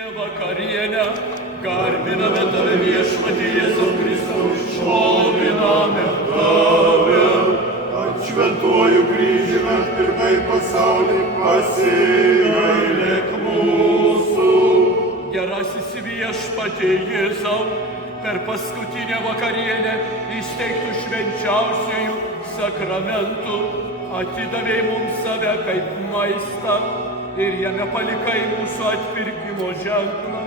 Vakarienę, garbiname tave viešpatie Jėzau Kristau, šloviname tave. Ant šventuoju kryžiumi atpirkai pasaulį, pasigailėk mūsų. Gerasis viešpatie Jėzau, per paskutinę vakarienę įsteigtų švenčiausiųjų sakramentų atidavei mums save kaip maistą ir jame palikai mūsų atpirkimo ženklą.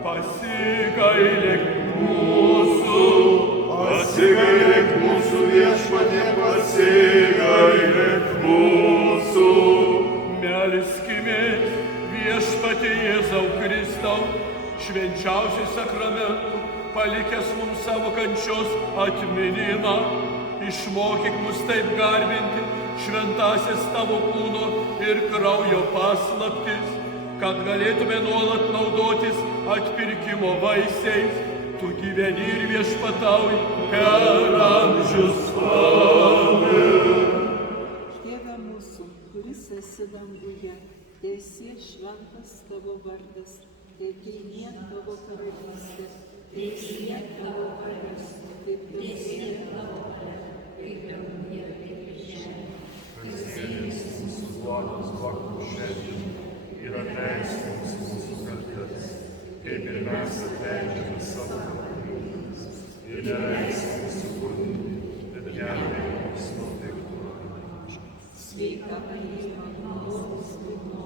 Pasigailėk mūsų. Pasigailėk mūsų viešpatie, pasigailėk mūsų. Melskimės viešpatie Jėzau Kristau, švenčiausių sakramentų, palikęs mums savo kančios atminimą, išmokyk mus taip garbinti šventąsias tavo kūno ir kraujo paslaptis, kad galėtume nuolat naudotis atpirkimo vaisiais. Tu gyveni ir viešpatauji per amžius. Amen. Tėve mūsų, kuris esi danguje, teesie šventas tavo vardas, teateinie tavo karalystė, teesie tavo valios, teesie tavo valia, kaip danguj taip ir žemėje. Kasdienis mūsų duonos duok mums šiandien ir atleisk mums mūsų kaltes, kaip ir mes atleidžiame savo kaltininkams. Ir neleisk mūsų gundyti, bet gelbėk mus nuo piktojo. Sveika Marija, malonės pilna,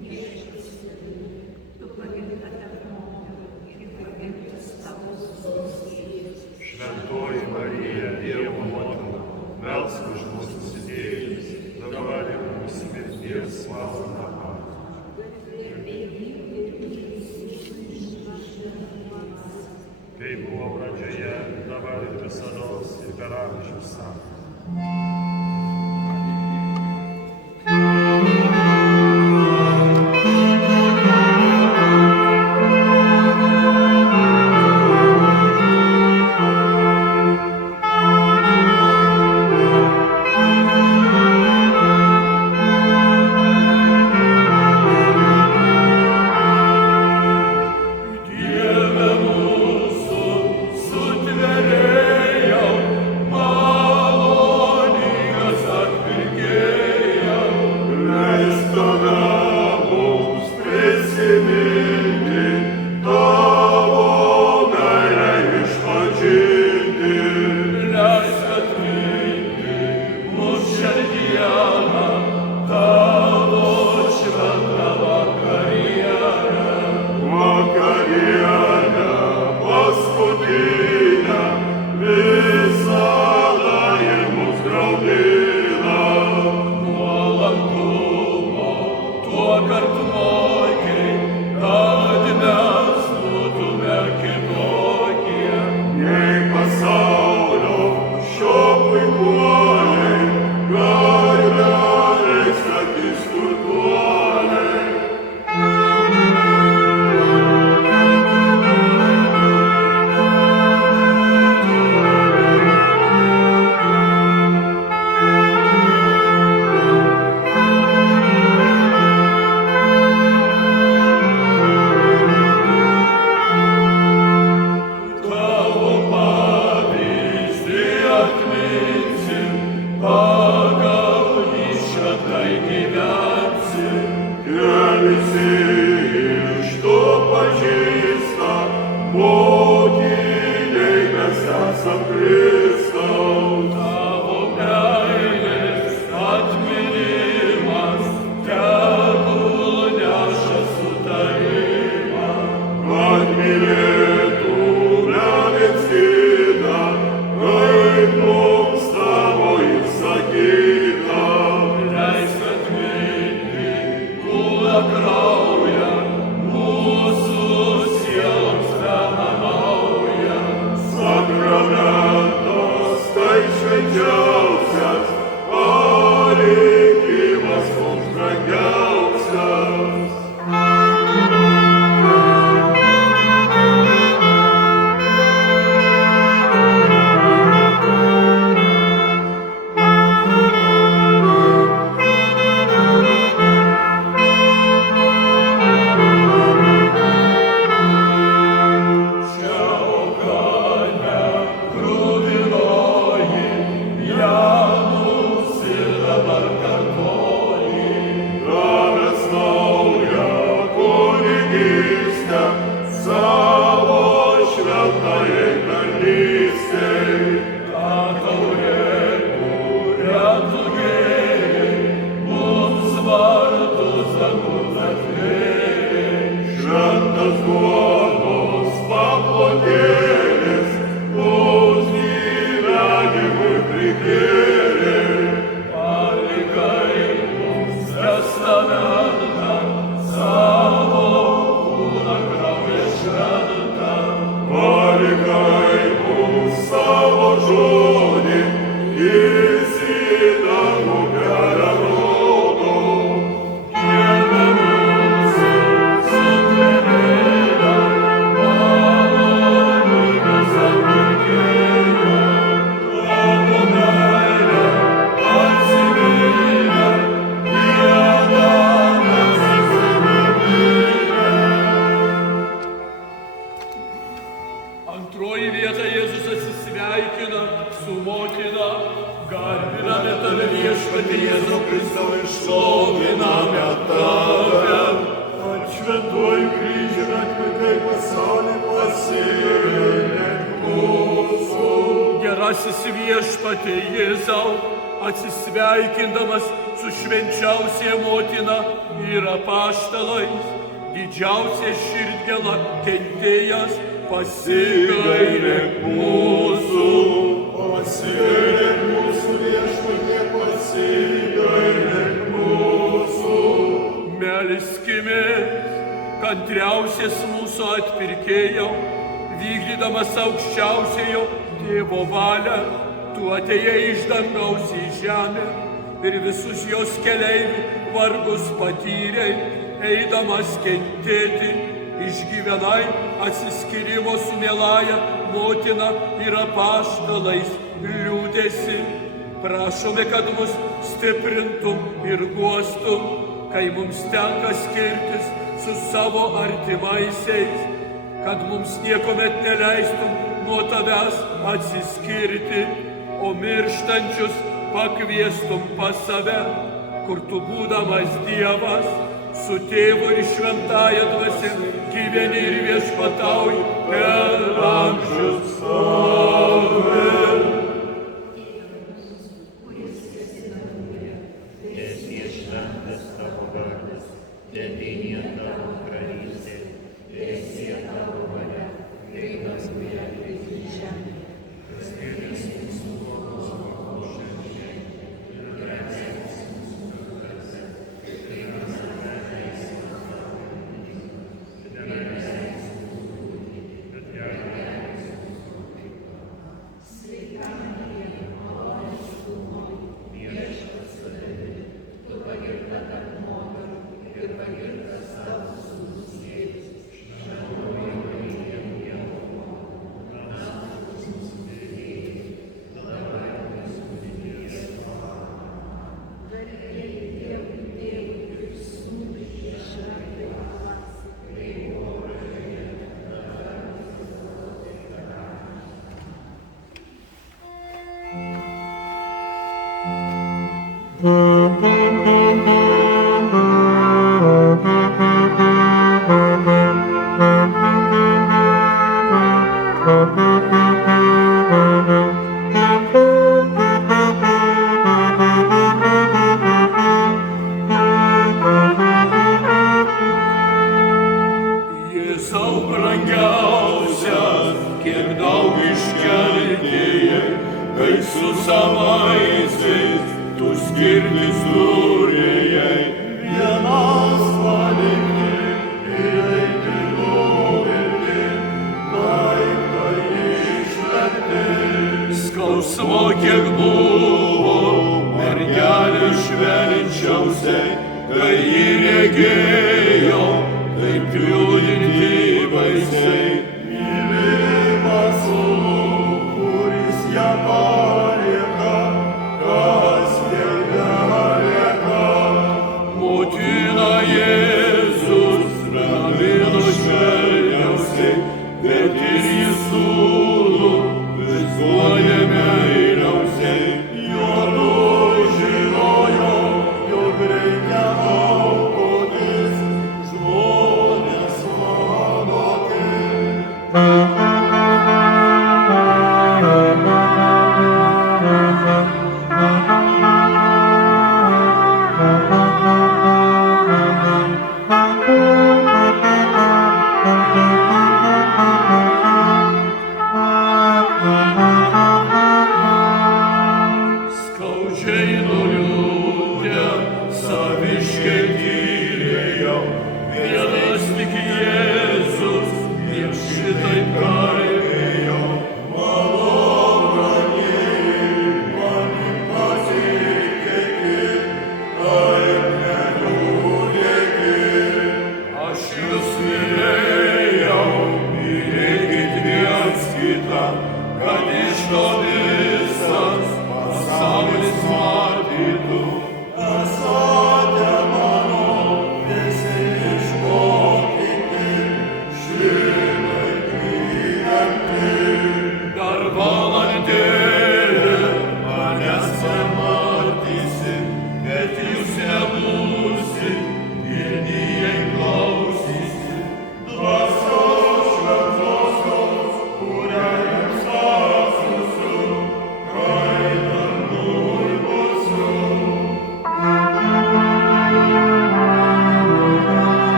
viešpats su tavimi, tu pagimdyta moteris ir pagimdytas tavo sūnus Jėzus. Šventoji Marija, Dievo motina, melsk už mus nusidėjėlius, dabar ir mūsų mirties valandą. Kaip buvo pradžioje, dabar ir visados ir per amžius. Sakramentus šventajai tarnystei. Ta taurė, kurią tu gėrei, mums vartus dangus atvėrė. Šventas duonos paplotėlis, mūs gyvenimui prikėlė. Palikai mums testamentą, savo kūną kraują šventą. Palikai mums savo žodį, jis į dangų kelią rodo. Dieve mūsų, sutvėrėja, malonybės apmokėja. Tavo meilė atsivėrė, giedamas atsivėrė. Antroji vieta Jėzus atsisveikina su motina. Garbiname tave viešpatie Jėzau Kristau ir šloviname tave. Šventuoju kryžiumi atpirkai pasaulį, pasigailėk mūsų. Gerasis viešpatie Jėzau, atsisveikindamas su švenčiausia motina ir apaštalais, didžiausia širdgėla kentėjęs, pasigailėk mūsų. Pasigailėk mūsų viešpatie, pasigailėk mūsų. Melskimės, kantriausias mūsų atpirkėjau, vykdydamas aukščiausiojo Dievo valią, tu atėjai iš dangaus į žemę ir visus jos keleivių vargus patyrei, eidamas kentėti, išgyvenai atsiskyrimo su mieląja motina ir apaštalais liūdėsi. Prašome, kad mus stiprintum ir guostum, kai mums tenka skirtis su savo artimaisiais, kad mums niekuomet neleistum nuo tavęs atsiskirti, o mirštančius pakviestum pas save, kur tu būdamas Dievas, su tėvu ir šventąja dvasia gyveni ir viešpatauji per amžius. Amen. Teesie šventas tavo vardas, tebūnie tavo karalystė, teesie tavo valia, kaip danguje, taip ir žemėje. Paskirtis mūsų duonos malonės šiandien, ir atleisk mūsų nuodėmes, kaip mes atleidžiame savo nuodėmininkams. Ir neleisk mūsų žudyti, bet gelbėk mus nuo pikto. Sveika Marija, malonės pilnoji, viešpats su tavimi, tu pagirta tarp moterų ir pagirtas tavo sūnus Jėzus. Šventoji Marija, Dievo motina, melsk už mus nusidėjėlius, dabar ir mūsų mirties valandą. Garbė Dievui Tėvui ir Sūnui ir Šventajai Dvasiai, kaip buvo pradžioje, dabar ir visada ir kada. Jėzau brangiausias, kiek daug išgelbėjai, kai su savaisiais tu skirtis turėjai. Vienas palikti ir eiti numirti, daiktą išverti. Skausmo kiek buvo, mergelė švenčiausiai, kai jį regėjo, taip liūdinti baisiai. Mylimas sūnų, kuris ją palieka, kas nebelieka. Motina Jėzus ramino švelniausiai, bet ir jį sūnų visuoja meiliausiai. Juodu žinojo, jog reikia aukotis, žmonės manote.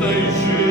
та й жив.